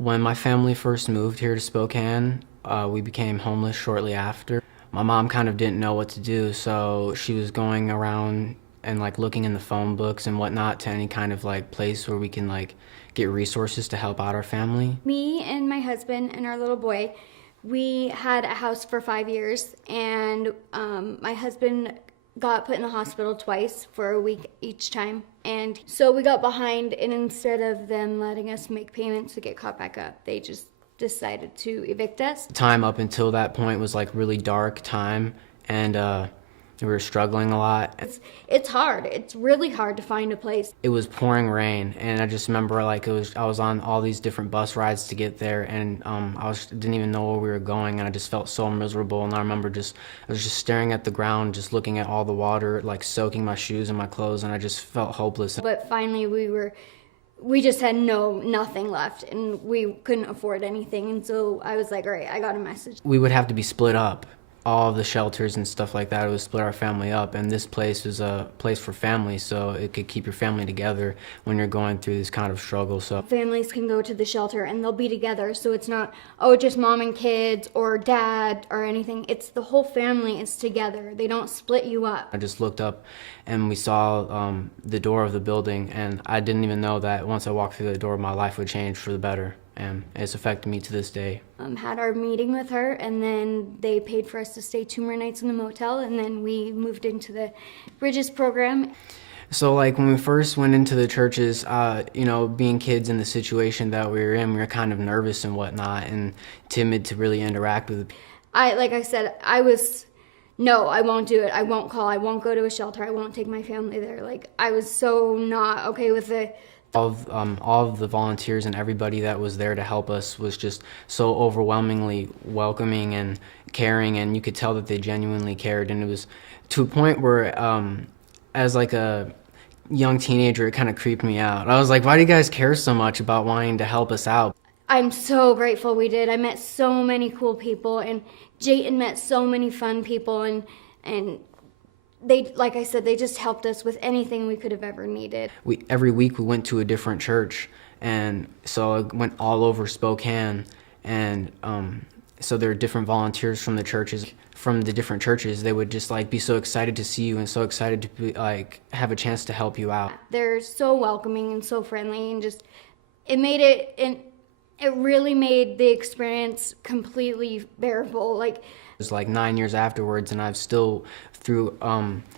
When my family first moved here to Spokane, we became homeless shortly after. My mom kind of didn't know what to do, so she was going around and like looking in the phone books and whatnot to any kind of like place where we can like get resources to help out our family. Me and my husband and our little boy, we had a house for 5 years, and my husband got put in the hospital twice for a week each time. And so we got behind, and instead of them letting us make payments to get caught back up, they just decided to evict us. Time up until that point was like really dark time, and we were struggling a lot. It's hard. It's really hard to find a place. It was pouring rain, and I just remember like I was on all these different bus rides to get there, and didn't even know where we were going, and I just felt so miserable. And I remember I was just staring at the ground, just looking at all the water like soaking my shoes and my clothes, and I just felt hopeless. But finally we just had nothing left, and we couldn't afford anything. And so I was like, all right, I got a message. We would have to be split up. All of the shelters and stuff like that, it would split our family up, and this place is a place for families, so it could keep your family together when you're going through this kind of struggle. So families can go to the shelter and they'll be together, so it's not, oh, just mom and kids or dad or anything. It's the whole family is together. They don't split you up. I just looked up and we saw the door of the building, and I didn't even know that once I walked through the door my life would change for the better, and it's affected me to this day. Had our meeting with her, and then they paid for us to stay 2 more nights in the motel, and then we moved into the Bridges program. So like when we first went into the churches, being kids in the situation that we were in, we were kind of nervous and whatnot and timid to really interact with people. Like I said, no, I won't do it. I won't call. I won't go to a shelter. I won't take my family there. Like, I was so not okay with it. All of the volunteers and everybody that was there to help us was just so overwhelmingly welcoming and caring, and you could tell that they genuinely cared. And it was to a point where, as like a young teenager, it kind of creeped me out. I was like, why do you guys care so much about wanting to help us out? I'm so grateful we did. I met so many cool people, and Jayton met so many fun people, and they, like I said, they just helped us with anything we could have ever needed. Every week we went to a different church, and so I went all over Spokane, and so there are different volunteers from the churches. From the different churches, they would just like be so excited to see you and so excited to be, like have a chance to help you out. They're so welcoming and so friendly, and just it really made the experience completely bearable. Like, it was like 9 years afterwards, and I've still, through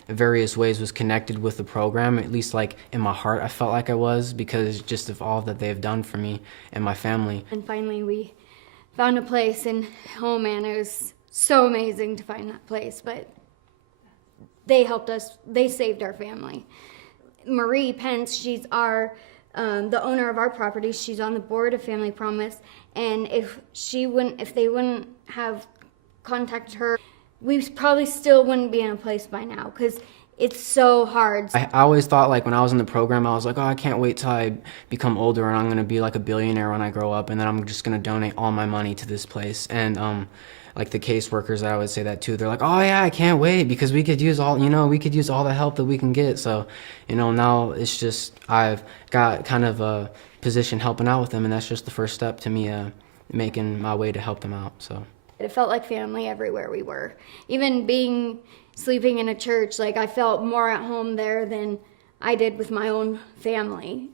various ways, was connected with the program. At least like in my heart I felt like I was, because just of all that they've done for me and my family. And finally we found a place, and oh man, it was so amazing to find that place. But they helped us. They saved our family. Marie Pence, she's the owner of our property. She's on the board of Family Promise, and if they wouldn't have contacted her, we probably still wouldn't be in a place by now, because it's so hard. I always thought, like, when I was in the program, I was like, oh, I can't wait till I become older and I'm going to be like a billionaire when I grow up, and then I'm just going to donate all my money to this place. And like the caseworkers, I would say that too. They're like, oh yeah, I can't wait, because we could use all the help that we can get. So, now it's just, I've got kind of a position helping out with them, and that's just the first step to me making my way to help them out. So it felt like family everywhere we were. Even sleeping in a church, like I felt more at home there than I did with my own family.